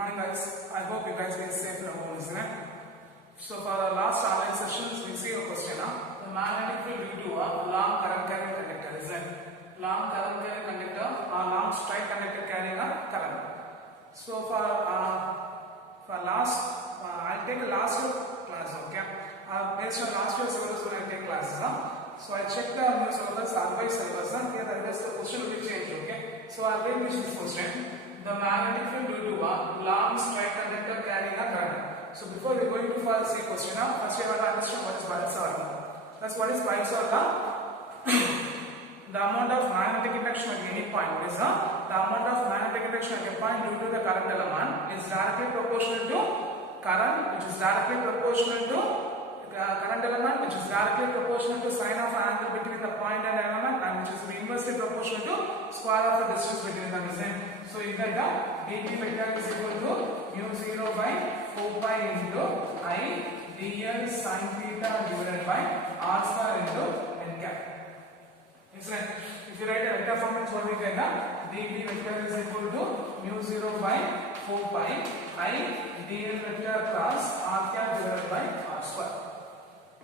morning guys. I hope you guys are safe at home, isn't it? So for our last online sessions, we see a question. The magnetic field due to a long current carrying conductor, isn't it? Long current carrying conductor or long straight conductor carrying a current. So for last, I'll take a last class, okay? Based on last year's syllabus, when I take classes, so I checked the new syllabus, otherwise syllabus, here the question will be changed, okay? So I'll read this question. The magnetic field due to a long straight conductor carrying a current. So before we go into for the question, first you have to understand what is Biot's law. That's what is Biot's law. The amount of magnetic induction at any point is the amount of magnetic induction at a point due to the current element is directly proportional to current, which is directly proportional to current element, which is directly proportional to sine of angle between the point and element, and which is inversely proportional to square of the distance between them. So in that dt vector is equal to mu 0 by 4 pi into I dl sin theta divided by r square into n cap. Isn't it? If you write a vector form, what we get? dt vector is equal to mu 0 by 4 pi I dl vector plus r cap divided by r square.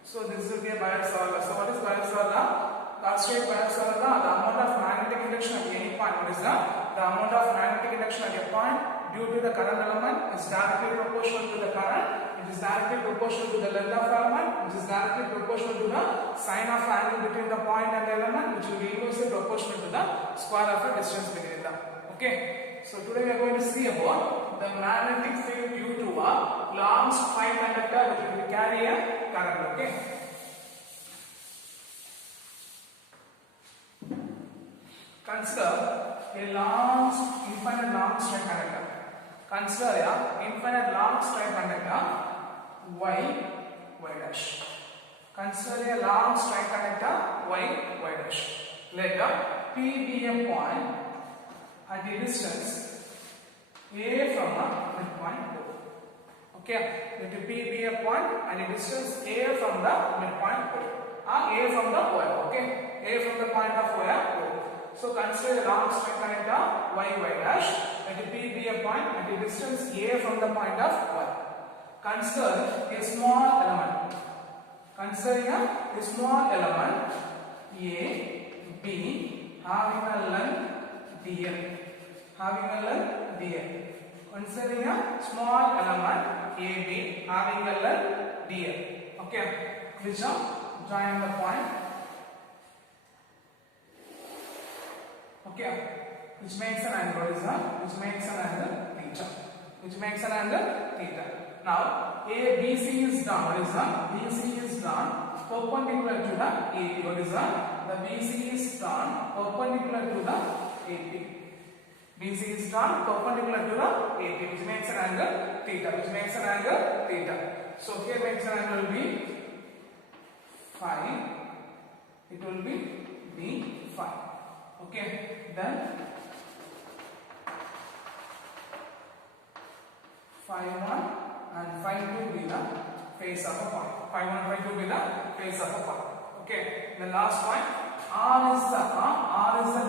So this will be a Biot's law. So what is Biot's law? Constraint Biot's law, the amount of magnetic induction at any point. What is that? The amount of magnetic induction at a point due to the current element is directly proportional to the current, which is directly proportional to the length of the element, which is directly proportional to the sine of angle between the point and the element, which will be inversely proportional to the square of the distance between them. Okay. So today we are going to see about the magnetic field due to a long straight conductor which will carry a current. Okay. Consider a infinite long straight conductor. Consider a infinite long straight conductor y dash. Consider a long straight conductor y dash. Let P be a point at the distance a from a midpoint O. Okay, let P be a point at the distance a from the midpoint O. A from the O. Okay, a from the point of O. So consider a long straight conductor y dash. Let P be a point at the distance a from the point of Y. Consider a small element. Consider a small element A, B having a length dl. Considering a small element AB having a length dl. Okay, which join the point. Okay, which makes an angle theta. Now ABC is done. BC is done perpendicular to the AP. The BC is done perpendicular to the AP. BC is done perpendicular to the AP, which makes an angle theta. So here makes an angle will be phi. It will be phi. Okay, then phi 1 and phi 2 be the face of a point. Phi 1 and phi 2 be the face of a point. Okay, the last point. R is the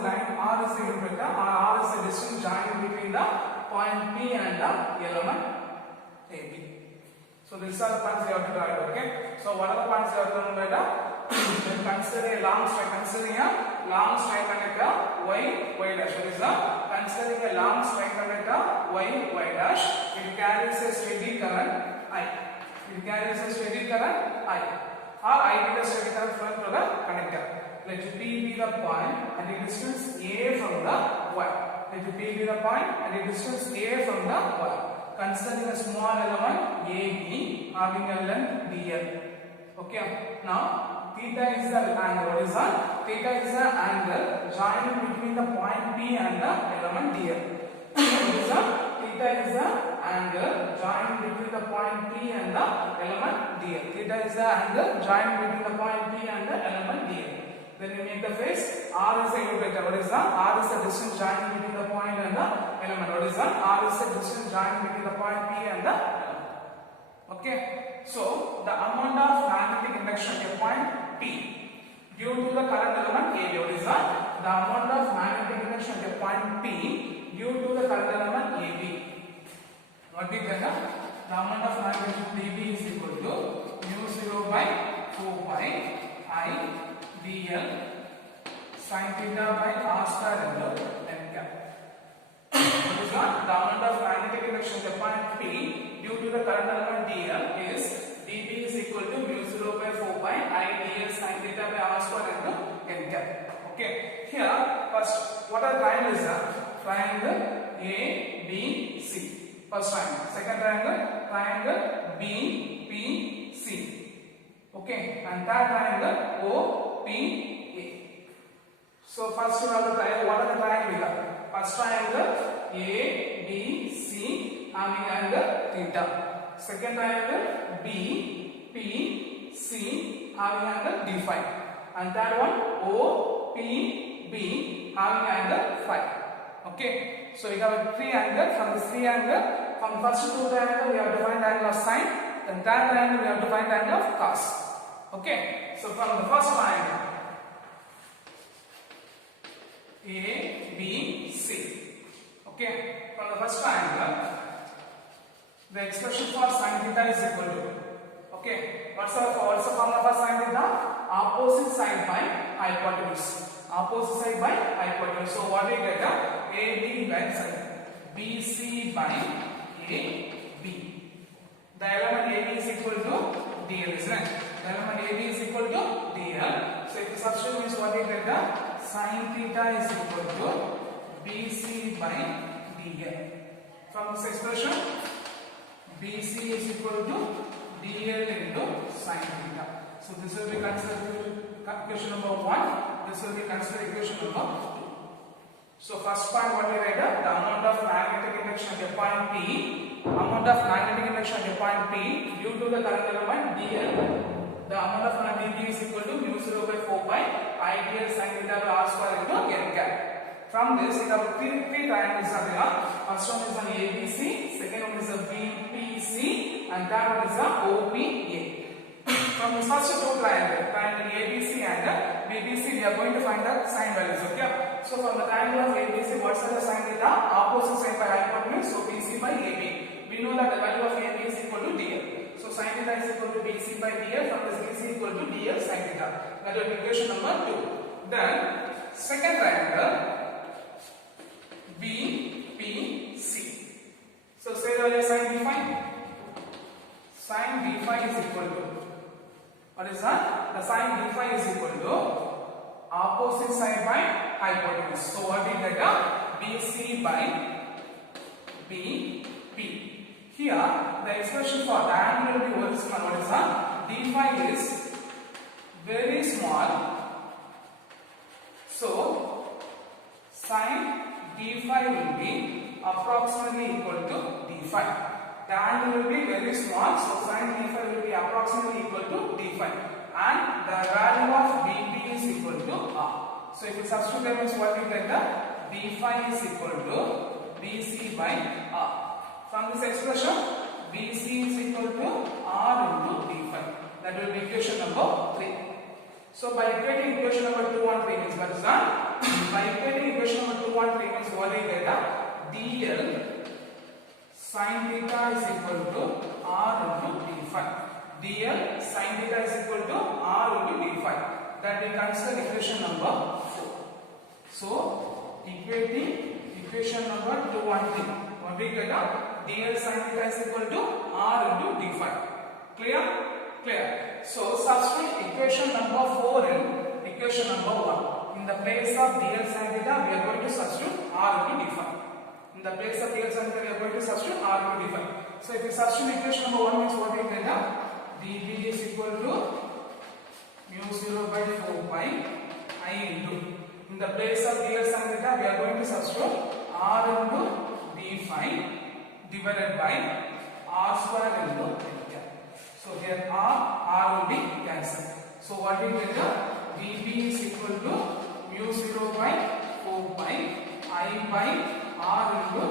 line, R is the unit vector, R is the distance joining between the point P and the element AB. So these are the points you have to write. Okay, so what are the points you have to write? Then consider a long straight conductor y dash. What is that? Considering a long straight conductor y dash, it carries a steady current I. Or I be the steady current flowing through the conductor. Let P be the point and the distance A from the Y. Let P be the point and the distance A from the Y. Considering a small element AB having a length dl. Okay. Now theta is the angle. What is that? Theta is the angle joining between the point P and the element dl. What is that? Theta is the angle joining between the point P and the element dl. Theta is the angle joining between the point P and the element dl. Then we make the face. R is the unit vector. What is that? R is the distance joining between the point and the element. What is that? R is the distance joining between the point P and the element. Okay. So the amount of magnetic induction at a point P due to the current element AB. What is that? The amount of magnetic induction at a point P due to the current element AB. what we get? The amount of magnetic dB is equal to mu 0 by 4 pi I dl sin theta by r square into n cap. What is that? The amount of magnetic induction at point P due to the current element dl is dB is equal to mu 0 by 4 pi I dl sin theta by r square into n cap. Okay. Here, first, what are triangles? Triangle A, B, C. First triangle. Second triangle, triangle B, P, C. Okay. And third triangle O, P, A. So first you have to try what are the triangles? First triangle A, B, C having angle theta. Second triangle B, P, C having angle d phi. And third one O, P, B having angle phi. Okay. So we have a triangle. From this triangle, from first two triangle we have to find angle of sine. Then third triangle we have to find angle of cos. Okay. So from the first triangle A, B, C. Okay. From the first triangle, the expression for sin theta is equal to. Okay. What's the formula for sin theta? Opposite side by hypotenuse. Opposite side by hypotenuse. So what we get? AB by sine. BC by AB. The element AB is equal to DL, isn't it? The element AB is equal to DL. So if the substitute means what we get? Sin theta is equal to BC by DL. From this expression, BC is equal to DL into sin theta. So this will be considered equation number 1. This will be considered equation number 2. So first point what we write? The amount of magnetic induction at a point P. Amount of magnetic induction at a point P due to the current element dl. The amount of magnetic dB is equal to mu 0 by 4 pi I dl sin theta by r square into n cap. From this we have three triangles are there. First one is an ABC, second one is a BPC, and third one is a OPA. From the first two triangle ABC and BBC, we are going to find the sine values. Okay. So from the triangle of ABC, what's the sine theta? Opposite side by hypotenuse. So BC by AB. We know that the value of AB is equal to DL. So sine theta is equal to BC by DL. From this BC equal to DL sine theta. That will be equation number 2. Then second triangle BPC. So say the value of sine d phi. Sine d phi is equal to. What is that? The sine d phi is equal to opposite side by hypotenuse. So what we get? BC by BP. Here the expression for the angle will be very small. What is that? D phi is very small. So sine d phi will be approximately equal to d phi. The angle will be very small, so sin d phi will be approximately equal to d phi, and the value of BP is equal to r. So if you substitute that means what we get? D phi is equal to BC by r. From this expression, BC is equal to r into d phi. That will be equation number 3. So by equating equation number 2 and 3 means what is that? By equating equation number 2 and 3 means what we get? DL sin theta is equal to r into d phi. DL sin theta is equal to r into d phi. That we consider equation number 4. So equating equation number 2 and 3. What we get? DL sin theta is equal to r into d phi. Clear? Clear. So substitute equation number 4 in equation number 1. In the place of DL sin theta, we are going to substitute r into d phi. In the place of DL sin theta, we are going to substitute r into d phi. So if you substitute equation number 1 means what we get? dB is equal to mu 0 by 4 pi I into. In the place of DL sin theta, we are going to substitute r into d phi divided by r square into n cap. So here r will be cancelled. So what we get? dB is equal to mu 0 by 4 pi I by r into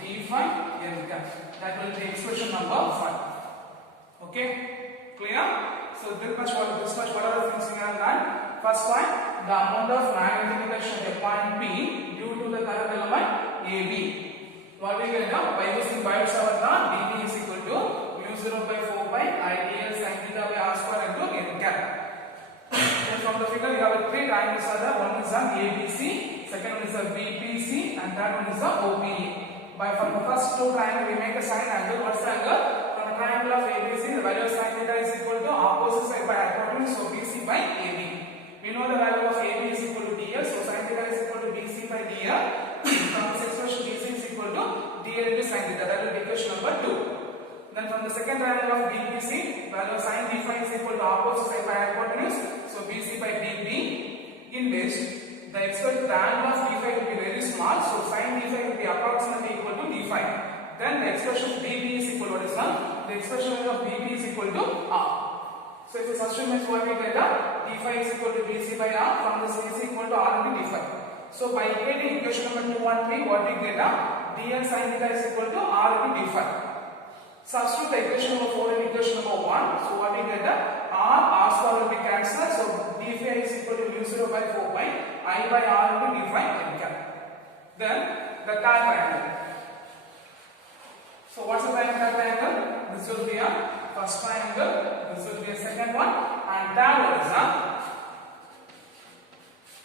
d phi n cap. That will be expression number 5. Okay, clear? So this much what are the things we have learned? First point, the amount of magnetic induction at a point P due to the current element AB. What we get now? By using Biots formula, dV is equal to mu 0 by 4 pi I dl sin theta by r square into n cap. Then from the figure you have three triangles are there. One is an ABC, second one is a BPC, and third one is a OPE. From the first two triangles we make a sine angle. What's the angle? From the triangle of ABC, the value of sin theta is equal to opposite side by hypotenuse, so BC by AB. We know the value of AB is equal to dl, so sin theta is equal to BC by dl. From this expression, BC is equal to dl into sin theta. That will be equation number 2. Then from the second triangle of BPC, value of sin d phi is equal to opposite side by hypotenuse, so BC by dB, in which the angle of d phi will be very small, so sin d phi will be approximately equal to d phi. Then the expression dB is equal to what is one? The expression of dB is equal to r. So if you substitute what we get, d phi is equal to BC by r. From this is equal to r into d phi. So by equating equation number 2 and 3, what we get, dl sin theta is equal to r into d phi. Substitute the equation number 4 and equation number 1. So what we get, r square will be cancelled. So d phi is equal to mu 0 by 4 pi I by r into d phi n cap. Then the third triangle. So what's the triangle? This will be a first triangle. This will be a second one, and third one is a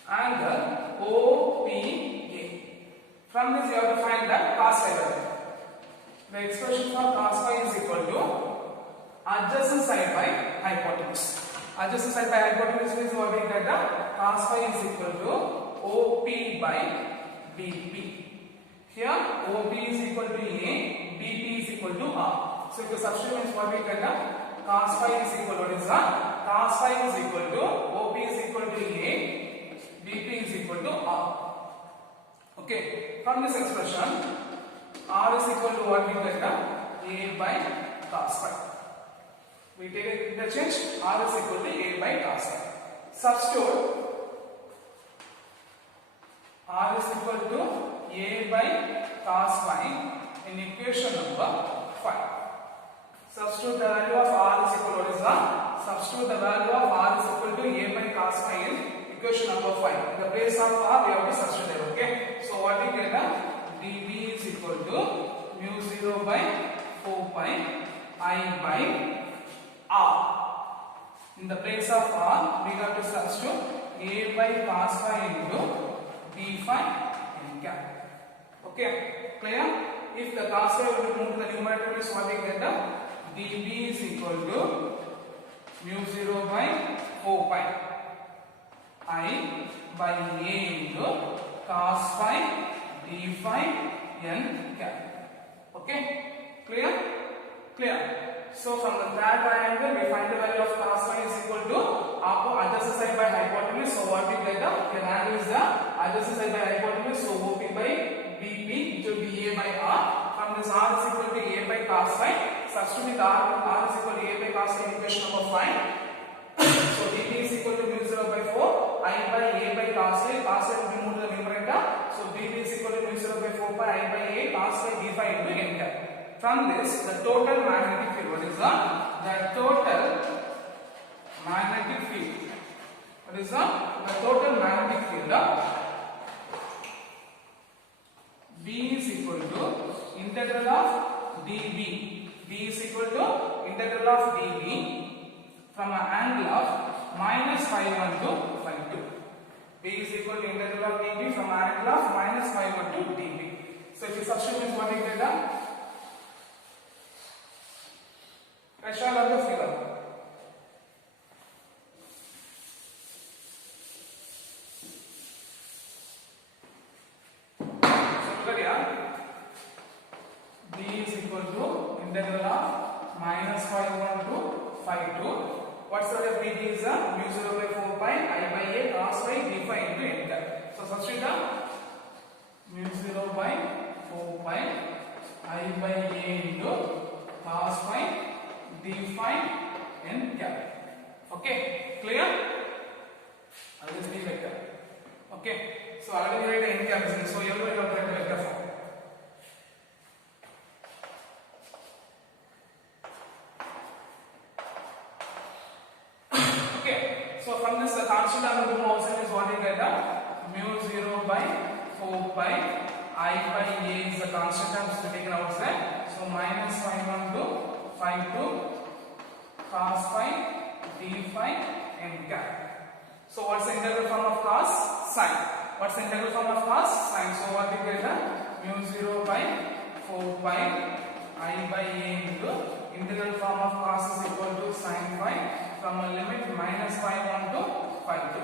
angle OPA. From this you have to find the cos phi value. The expression for cos phi is equal to adjacent side by hypotenuse. Adjacent side by hypotenuse means what we get, cos phi is equal to OP by BP. Here OP is equal to A, BP is equal to R. So if you substitute means what we get, cos phi is equal to what is that? Cos phi is equal to OP is equal to A, BP is equal to R. Okay, from this expression, R is equal to what we get, A by cos phi. We take an interchange, R is equal to A by cos phi. Substitute R is equal to A by cos phi in equation number 5. Substitute the value of R is equal to what is that? Substitute the value of R is equal to A by cos phi in equation number 5. In the place of R we have to substitute it, okay? So what we get, dB is equal to mu 0 by 4 pi I by R. In the place of R, we have to substitute A by cos phi into d phi n cap. Okay, clear? If the cos phi will be moved to the numerator, is what we get, dB is equal to mu 0 by 4 pi I by A into cos phi d phi n cap. Okay, clear? Clear. So from the third triangle we find the value of cos phi is equal to adjacent side by hypotenuse. So what we get, here angle is the adjacent side by hypotenuse, so OP by BP, which will be A by R. From this R is equal to A by cos phi. Substitute R is equal to A by cos phi in equation number 5. So dB is equal to mu 0 by 4 I by A by cos phi. Cos phi will be moved to the numerator. So dB is equal to mu 0 by 4 pi I by A cos phi d phi into n cap. From this, the total magnetic field, what is that? The total magnetic field. What is that? The total magnetic field. B is equal to integral of dB. B is equal to integral of dB from an angle of minus phi 1 to phi 2. B is equal to integral of dB from an angle of minus phi 1 to dB. So if you substitute what we get, I shall have the figure. So look here. B is equal to integral of minus phi 1 to phi 2. What's the value of dB is mu 0 by 4 pi I by A cos phi d phi into n cap. So substitute mu 0 by 4 pi I by A into cos phi d phi n cap. Okay, clear? I will just leave like that. Okay, so I will write n cap, so you will write the vector form. Okay, so from this the constant of the motion is what you get, mu 0 by 4 pi I by A is the constant term to be taken outside. So minus phi 1 to phi 2 cos phi d phi n cap. So what's the integral form of cos? Sin. What's the integral form of cos? Sin. So what we get? Mu 0 by 4 pi I by A into integral form of cos is equal to sin phi from a limit minus phi 1 to phi 2.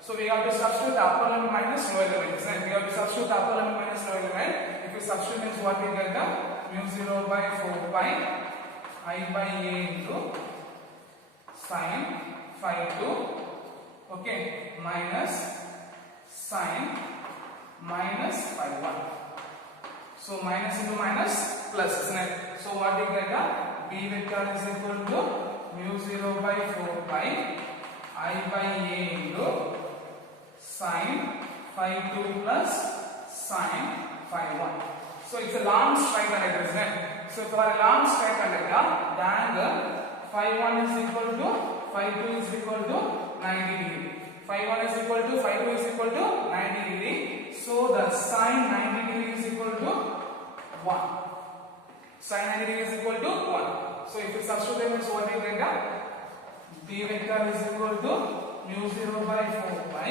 So we have to substitute the upper limit minus lower limit. Right? We have to substitute the upper limit minus lower limit. If we substitute means what we get? Mu 0 by 4 pi I by A into sin phi 2, okay, minus sin minus phi 1. So minus into minus plus, isn't it? So what we get? B vector is equal to mu 0 by 4 pi I by A into sin phi 2 plus sin phi 1. So it's a long straight conductor, isn't it? So for a long straight conductor, the angle phi 1 is equal to phi 2 is equal to 90 degree. Phi 1 is equal to phi 2 is equal to 90 degree. So the sin 90 degree is equal to 1. Sin 90 degree is equal to 1. So if you substitute means what we get? B vector is equal to mu 0 by 4 pi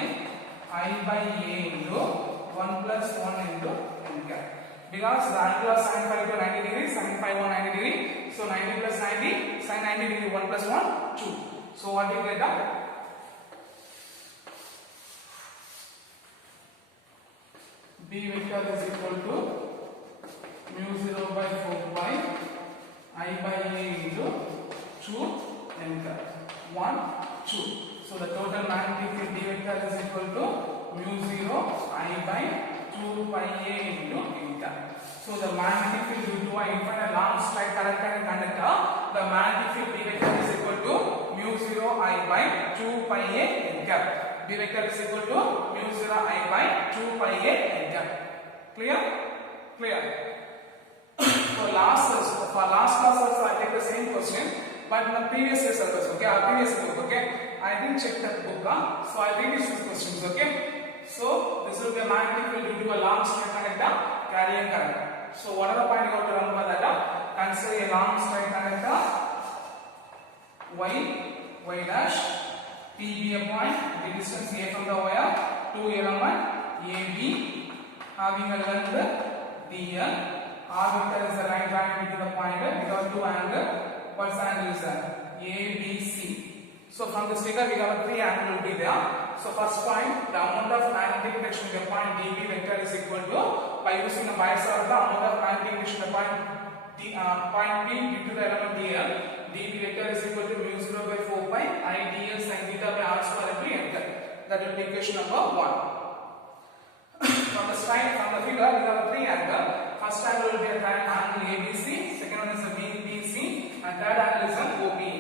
I by A into 1 plus 1 into n cap. Because the angle of sin phi 2 90 degree, sin phi 1 90 degree. So 90 plus 90, sin 90 degree 1 plus 1, 2. So what we get? B vector is equal to mu 0 by 4 pi I by A into 2 n cap. 1, 2. So the total magnetic field D vector is equal to mu 0 I by 2 pi A into n cap. So the magnetic field due to an infinite long straight conductor, the magnetic field D vector is equal to mu 0 I by 2 pi A n cap. B vector is equal to mu 0 I by 2 pi A n cap. Clear? Clear. For last class also I take the same question, but in the previous results, okay, our previous book, okay, I didn't check that book, so I read these questions, okay. So this will be a magnetic field due to a long straight conductor carrying current. So what are the point you have to remember that? Consider a long straight conductor, y dash, P be a point, the distance A from the wire, 2 element AB having a length dl. R vector is the right triangle to the point. We have two angles. What's the angle is that? ABC. So from this figure we have a 3 angle will be there. So first point, the amount of magnetic induction in the point dB vector is equal to, by using the bias of the amount of magnetic induction in the point P into the element dl, dB vector is equal to mu 0 by 4 pi I dl sin theta by r square into n. That will be equation number 1. From the figure we have a 3 angle. First angle will be a triangle ABC, second one is a BBC, and third angle is an OBA.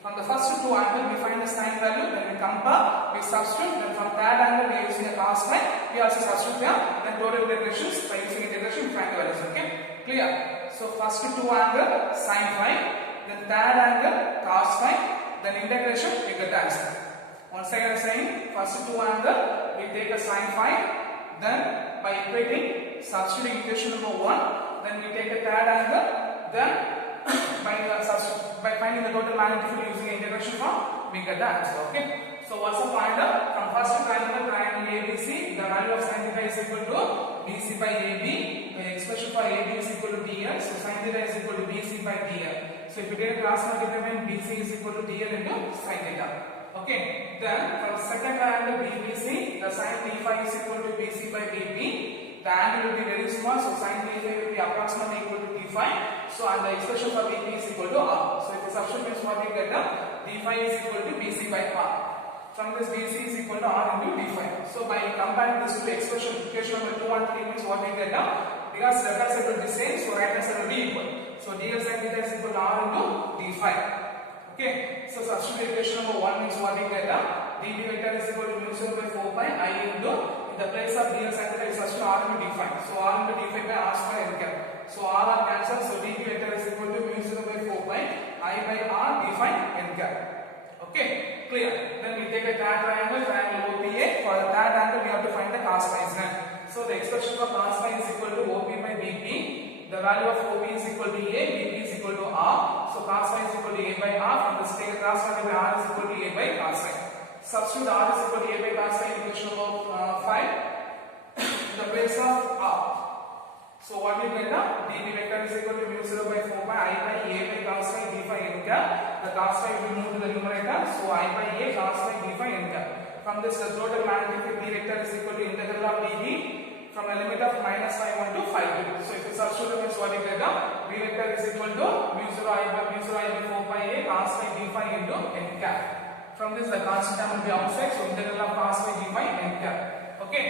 From the first two angles we find the sine value, then we compare, we substitute, then from third angle we are using a cos phi, we also substitute there, then total integrations, by using integration we find the values, okay? Clear? So first two angle sine phi, then third angle cos phi, then integration we get the answer. Once again I am saying, first two angle we take a sine phi, then by equating, substituting equation number 1, then we take a third angle, then by finding the total magnetic field using integration form, we get the answer, okay? So what's the point? From first triangle ABC, the value of sin theta is equal to BC by AB, the expression for AB is equal to DL, so sin theta is equal to BC by DL. So if you take a cross multiply, BC is equal to DL into sin theta. Okay, then from second triangle BBC, the sin d phi is equal to BC by DP. The angle will be very small, so sin d phi will be approximately equal to d phi. So and the expression for DP is equal to r. So if the substitute means what we get, d phi is equal to BC by r. From this BC is equal to r into d phi. So by comparing this to the expression, equation number 2 and 3 means what we get, because left hand side will be same, so right hand side will be equal. So dl sin theta is equal to r into d phi. Okay, so substitute equation number 1 means what we get, dB vector is equal to mu 0 by 4 pi I into, in the place of dl sin theta is substitute r into d phi. So r into d phi by r square n cap. So r cancels, so dB vector is equal to mu 0 by 4 pi I by r d phi n cap. Okay, clear. Then we take a third triangle OPA. For the third angle we have to find the cos phi. So the expression for cos phi is equal to OP by BP. The value of OP is equal to A, BP is equal to R. So cos phi is equal to A by R. From this take cos phi by R is equal to A by cos phi. Substitute R is equal to A by cos phi in equation number 5 in the place of R. So what we get now? dB vector is equal to mu 0 by 4 pi I by A by cos phi d phi n cap. The cos phi will move to the numerator. So I by A cos phi d phi n cap. From this, the total magnetic field B vector is equal to integral of dB from a limit of minus 5 1 to 5 2. So if you substitute this, what you get now? B vector is equal to mu 0 I by 4 pi A cos phi d phi into n cap. From this, the constant term will be outside. So integral of cos phi d phi n cap. Okay.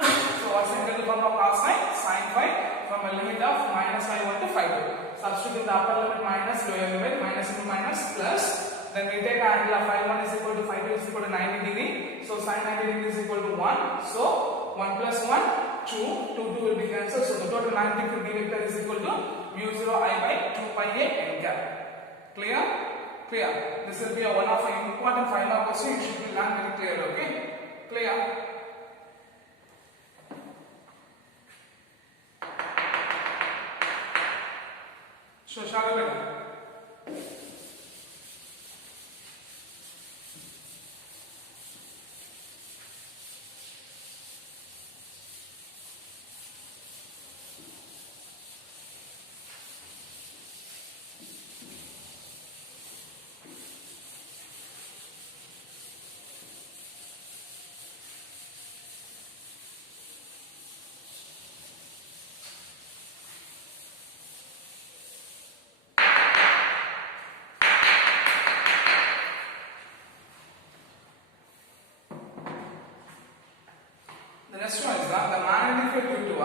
So what's the integral form of cos phi? Sin phi from a limit of minus 5 1 to 5 2. Substitute in the upper limit minus, lower limit minus into minus plus. Then we take angle of phi 1 is equal to phi 2 is equal to 90 degree. So sin 90 degree is equal to 1. So 1 plus 1, 2. 2 will be cancelled. So the total magnetic field B vector is equal to mu 0 I by 2 pi A n cap. Clear? Clear. This will be one of the important 5 mark question. You should be learned very clearly. Okay? Clear? So shall we begin? Next one is the magnetic field due to a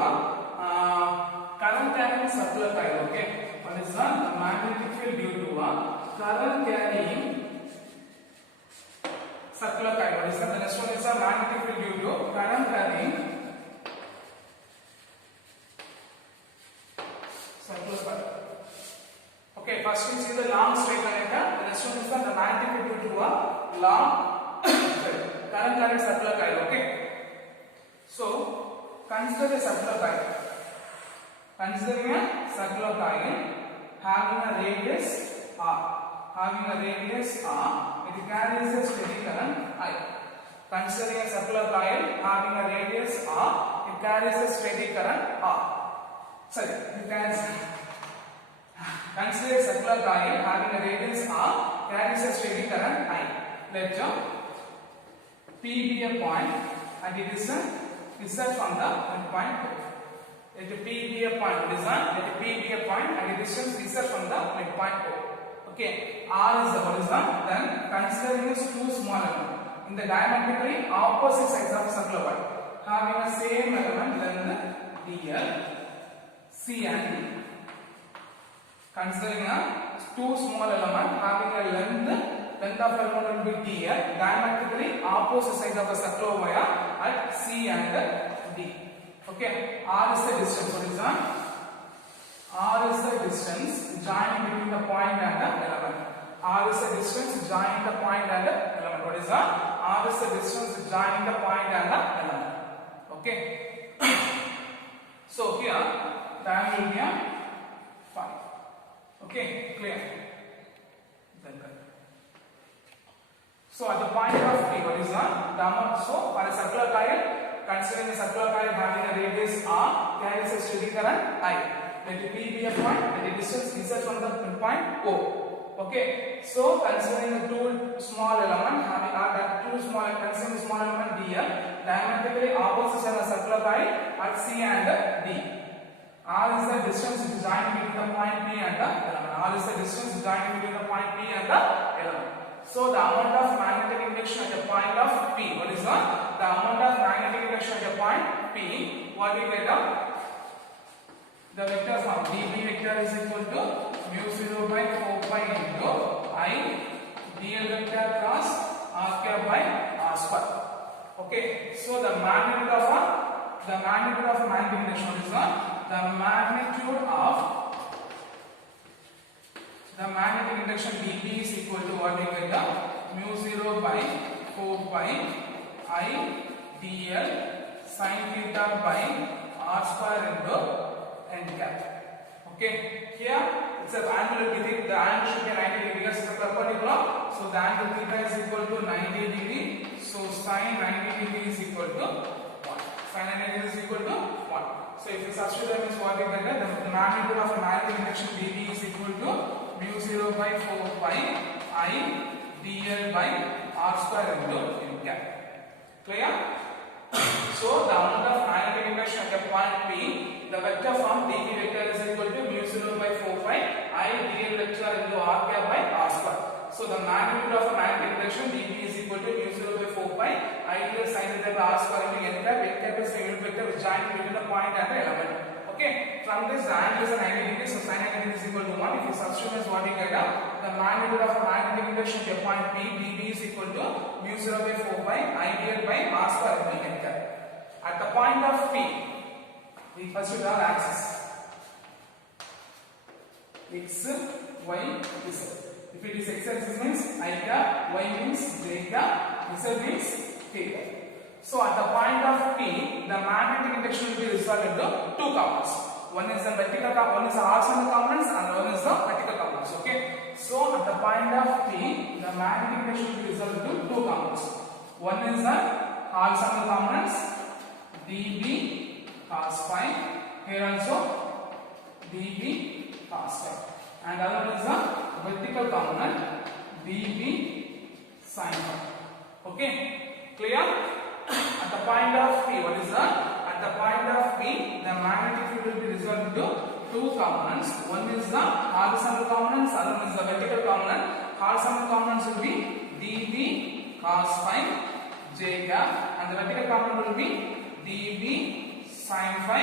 current carrying circular coil. Okay, what is the magnetic field due to a current carrying circular coil? What is the next one is the magnetic field due to current carrying circular coil. Okay, first we see the long straight connector. The next one is the magnetic field due to a long current carrying circular coil. Okay. So, consider a circular coil. Considering a circular coil having a radius R, it carries a steady current I. Considering a circular coil having a radius R, it carries a steady current R. Sorry, it carries. Consider a circular coil having a radius R, carries a steady current I. Let P be a point and it is distance from the midpoint O. Let P be a point. Let P be a point and the distance is from the midpoint O. Okay. R is the horizon. Then considering two small elements in the diametrically opposite sides of circular coil having the same element length dl, C and D. Considering two small elements having a length of element will be dl, diametrically opposite sides of a circular wire at C and D. Okay, R is the distance. What is that? R is the distance joining between the point and the element. R is the distance joining the point and the element. What is that? R is the distance joining the point and the element. Okay. So here the angle will be 5. Okay, clear. So at the point of P, what is that? So for a circular coil, considering a circular coil having a radius R, carries a steady current I. Let P be a point and the distance is from the point O. Okay. So considering the two small element having considering small element dl, diametrically opposite of a circular coil at C and D. R is the distance joining between the point P and the element. R is the distance joining between the point P and the element. So the amount of magnetic induction at the point of P, what is that? The amount of magnetic induction at the point P, what we get up? The vector form dB vector is equal to mu 0 by 4 pi into I dl vector cross r cap by r square. Okay, so the magnitude of magnetic induction is the magnetic induction dB is equal to what we get mu 0 by 4 pi I dl sin theta by r square into n cap. Okay, here it's an angle will be the angle should be 90 degree because it's a perpendicular. So the angle theta is equal to 90 degree. So sin 90 degree is equal to 1. Sin 90 degree is equal to 1. So if you substitute them is what we get, the magnitude of magnetic induction dB is equal to mu 0 by 4 pi I dl by r square into n cap. Clear? So the amount of magnetic induction at the point P, the vector form dB vector is equal to mu 0 by 4 pi I dl vector into r cap by r square. So the magnitude of magnetic induction dB is equal to mu 0 by 4 pi I dl sin theta by r square into n cap. N cap is the unit vector which joins between the point and the element. Okay, from this the angle is 90 degree, so sin 90 degree is equal to 1. If you substitute as what you get, the magnitude of magnetic induction at a point P dB is equal to mu 0 by 4 pi I dl by r square into n cap. At the point of P, we first draw the axis x, y, z. If it is x axis means I cap, y means j cap, z means k cap. So at the point of P, the magnetic induction will be resolved into two components. One is the vertical component, one is the horizontal components, and one is the vertical components. Okay. So at the point of P, the magnetic induction will be resolved into two components. One is the horizontal components dB cos phi. Here also dB cos phi. And other one is the vertical component dB sin phi. Okay. Clear? At the point of P, what is that? At the point of P, the magnetic field will be resolved into two components. One is the horizontal components, other one is the vertical component. Horizontal components will be dB cos phi j cap, and the vertical component will be dB sin phi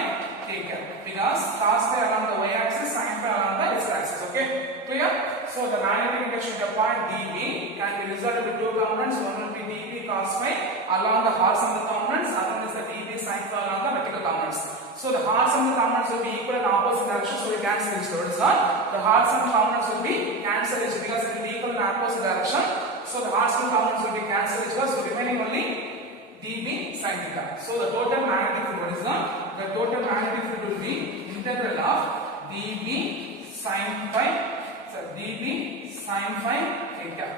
k cap. Because cos phi along the y-axis, sin phi along the x-axis. Okay, clear? So the magnetic induction at a point dB can be resolved into two components. One will be dB cos phi along the horizontal components, other one is the dB sin phi along the vertical components. So the horizontal components will be equal in opposite direction, so we cancel each other. The horizontal components will be cancelled each because it will be equal in opposite direction. So the horizontal components will be cancelled each other, so remaining only dB sin theta. So the total magnetic field, what is the total magnetic field will be integral of dB sin phi theta.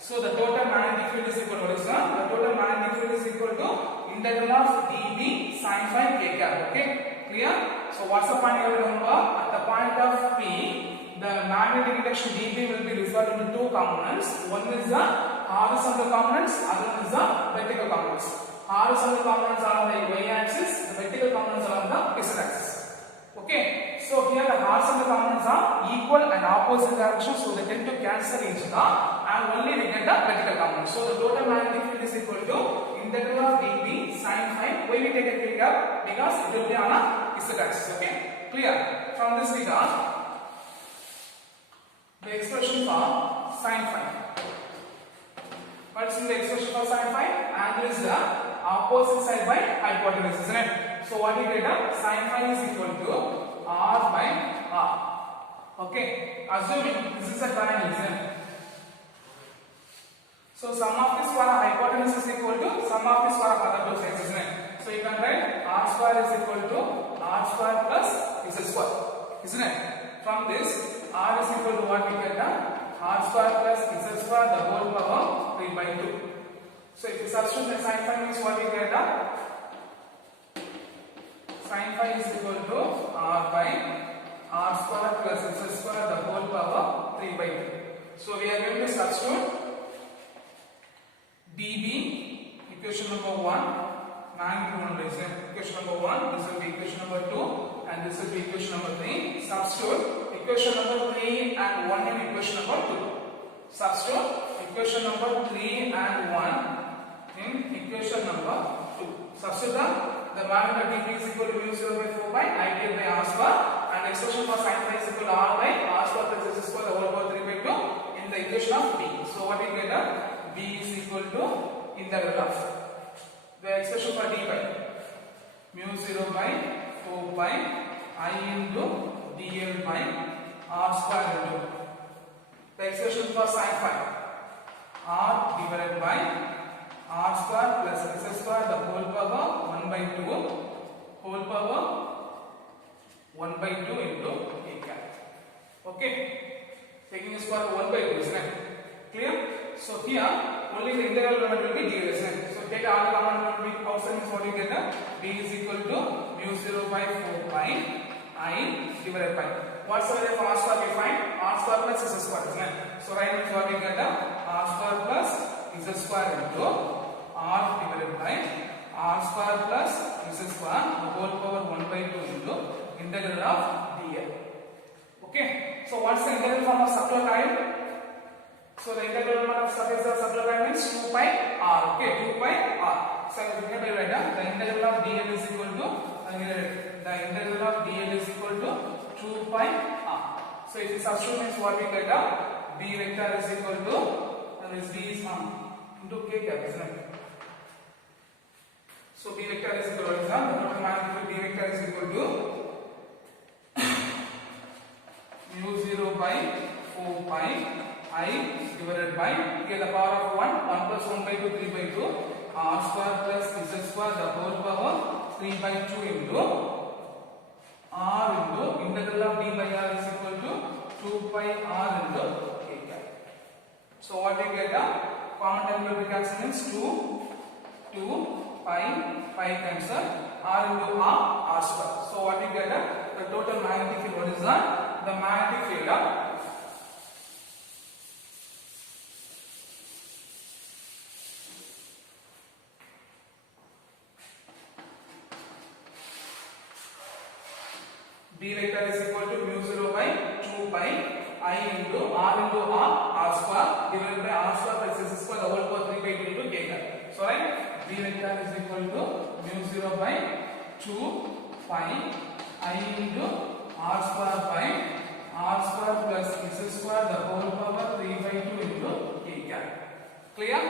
So the total magnetic field is equal to what is the total magnetic field is equal to integral of dB sin phi k cap. Okay, clear? So what's the point you have to remember? At the point of P, the magnetic induction dB will be resolved into two components. One is the horizontal components, other one is the vertical components. Horizontal components are on the y-axis, the vertical components are on the z-axis. Okay, so here the horizontal components are equal and opposite direction, so they tend to cancel each other, and only we get the vertical components. So the total magnetic field is equal to integral of dB sin phi. Why we take a k cap? Because it will be on a z-axis. Okay, clear? From this we got the expression for sin phi. What's in the expression for sin phi? Angle is the opposite side by hypotenuse, isn't it? So what we get? Sin phi is equal to r by r. Okay, assuming this is a triangle, isn't it? So sum of this for a hypotenuse is equal to sum of this for a other two sides, isn't it? So you can write r square is equal to r square plus z square, isn't it? From this, r is equal to what we get? R square plus z square the whole power 3 by 2. So if you substitute the sin phi means what we get? Sin phi is equal to r by r square plus z square the whole power 3 by 2. So we are going to substitute dB, equation number 1, magnitude number is equation number 1, this will be equation number 2, and this will be equation number 3. Substitute equation number 3 and 1 in equation number 2. Substitute equation number 3 and 1 in equation number 2. Substitute the value of dB is equal to mu 0 by 4 by I dl by r square, and expression for sin phi is equal to r by r square plus z square the whole power 3 by 2 in the equation of B. So what we get? B is equal to integral of the expression for dy mu 0 by 4 by I into dl by r square into the expression for sin phi r divided by r square plus z square the whole power 1 by by 2 whole power 1 by 2 into a cap. Okay, taking this power 1 by 2, isn't it? Clear? So here only the integral element will be d, isn't it? So take all the common element will be outside, means what you get? D is equal to mu 0 by 4 pi I divided by. What's the value of r square we find? R square plus z square, isn't it? So right means what we get? R square plus z square into r divided by r square plus z square the whole power 1 by 2 into integral of dl. Okay, so what's the integral form of circular coil? So the integral form of circular coil means 2 pi r. Okay, 2 pi r. So the integral of dl is equal to 2 pi r. So if you substitute, means what we get? B vector is equal to, and this b is into k cap, isn't it? So b vector is equal to, the total magnitude b vector is equal to mu 0 by 4 pi I divided by, here the power of 1 plus 1 by 2, 3 by 2, r square plus z square the whole power 3 by 2 into r into integral of d by r is equal to 2 pi r into k cap. So what we get? Common term will be cancelled, means 2 pi cancel, r into r square. So what we get? The total magnetic field. What is that? The magnetic field of B vector is equal to mu 0 by 2 pi I into r square divided by r square plus z square the whole power 3 by 2 into k cap. So right, B vector is equal to mu 0 by 2 pi I into r square by r square plus z square the whole power 3 by 2 into k cap. Clear?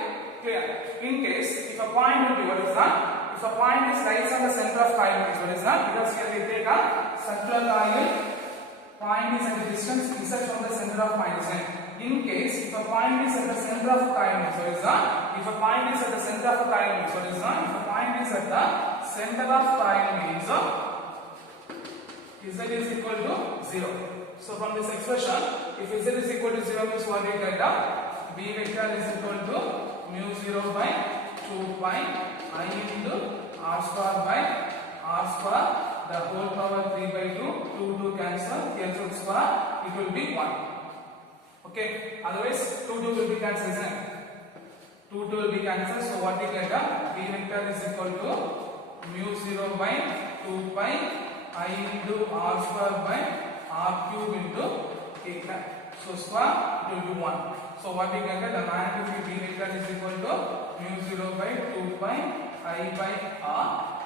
Clear. In case if a point will be, what is that? If a point is lies on the center of coil, what is that? Because here we take a circular coil, point is at a distance z from the center of point. In case if a point is at the center of coil, what is that? If a point is at the center of coil, what is that? If a point is at the center of coil means z is equal to 0. So from this expression, if z is equal to 0 means what we get? B vector is equal to mu 0 by 2 pi I into r square by r square the whole power 3 by 2, 2 cancel, cancel square, it will be 1. Okay, otherwise 2 will be cancelled, isn't it? 2 will be cancelled, so what we get? B vector is equal to mu 0 by 2 pi I into r square by r cube into k cap. So square, it will be 1. So what we get? The magnetic field B vector is equal to mu 0 by 2 pi I by r.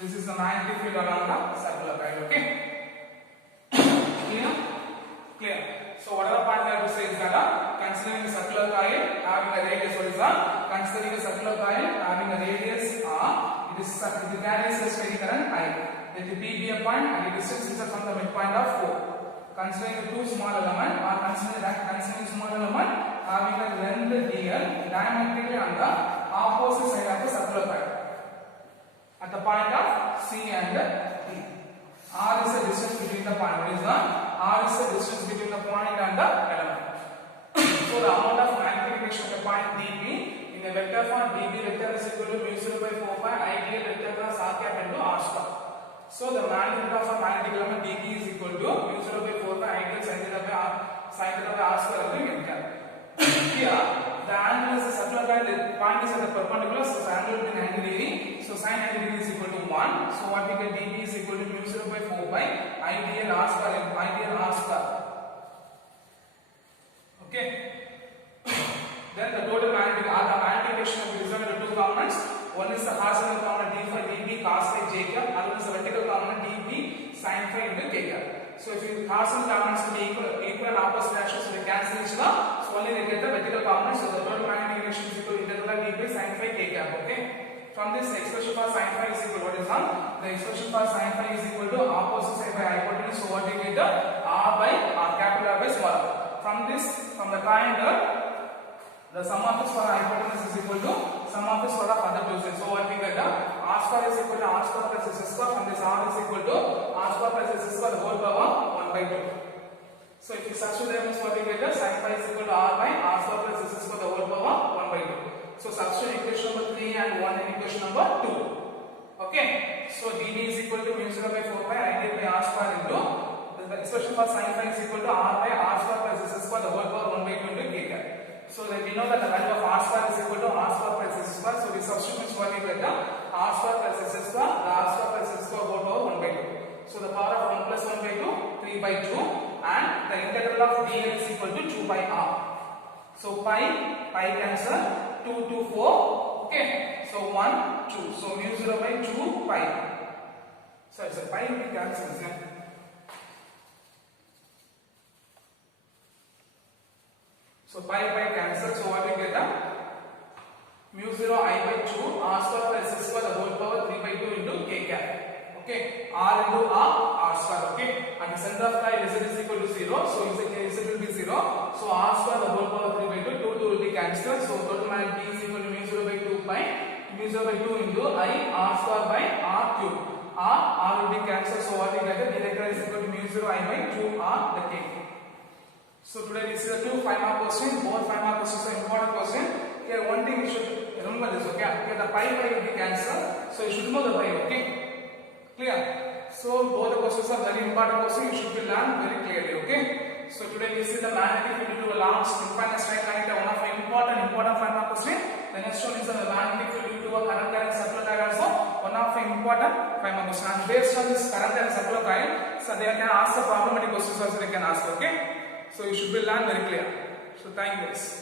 This is the magnetic field around the circular coil. Okay? Clear? Clear. So whatever point I have to say is that considering a circular coil having a radius, what is that? Considering a circular coil having a radius r, it carries a steady current I. Let it be a point and the distance is from the midpoint of 4. Considering a two small element or considering small element having a length dl diametrically on the opposite side of the circular coil at the point of C and D. R is the distance between the point. What is that? R is the distance between the point and the element. So the amount of magnetic direction of the point dp in a vector form, dp vector is equal to mu 0 by 4 pi I dl vector plus r cap into r square. So the magnitude of a magnetic element dp is equal to mu 0 by 4 pi I dl sin theta by r square into n cap. Here the angle is a circular coil, the point is at the perpendicular, so the angle will be 90 degree. So sin 90 degree is equal to 1. So what we get? dp is equal to mu 0 by 4 pi I dl r square into I dl r square. Okay. Then the total magnetic direction will be represented into two components. One is the horizontal component d phi dp cos phi j cap, other is the vertical component dp sin phi into k cap. So if you horizontal components will be equal and opposite directions, so they cancel each other. So only they get the vertical components. So the total magnetic direction is equal to integral dp sin phi k cap. Okay. From this, the expression for sin phi is equal to what is that? The expression for sin phi is equal to opposite side by hypotenuse. So what we get? R by r, capital R by small r. From this, from the triangle, the sum of its for hypotenuse is equal to sum of its for the other two conclusion. So what we get? R square is equal to R square plus S square. From this R is equal to R square plus S square the whole power 1 by 2. So if you substitute them, what we get? Sin phi is equal to R by R square plus S square the whole power 1 by 2. So substitute equation number 3 and 1 in equation number 2. Okay. So dd is equal to mu 0 by 4 pi I by R square into the expression for sin phi is equal to R by R square plus S square the whole power 1 by 2 into k cap. So that we know that the value of R square is equal to R square plus S square. So we substitute what we get? R square plus S square, the R square plus S square whole power 1 by 2. So the power of 1 plus 1 by 2, 3 by 2, and the integral of dl is equal to 2 by R. So pi cancel, 2 to 4, okay. So 1, 2. So mu 0 by 2 pi. So it's a pi we cancel, isn't it? So pi cancel. So what we get? Mu 0 I by 2 R square plus S square the whole power 3 by 2 into k cap. Okay, R into R square. Okay, and the center of pi z is equal to 0. So z will be 0. So R square the whole power 3 by 2. 2 will be cancelled. So total mass d is equal to mu 0 by 2 pi. Mu 0 by 2 into I R square by R cube. R will be cancelled. So what we get? The director is equal to mu 0 I by 2 R the k. So today we see the 2 5-mark questions. Both 5-mark questions are important questions. Here one thing you should remember this. Okay, here the pi will be cancelled. So you should know the pi. Okay, clear? So both the questions are very important questions. You should be learned very clearly. Okay. So today we see the magnetic field due to a large infinite straight connector. One of the important 5-mark question. The next one is the magnetic field due to a current circular coil. Also one of the important 5-mark question. And based on this current and circular coil, so they can ask the problematic questions also they can ask. Okay. So you should be learned very clear. So thank you guys.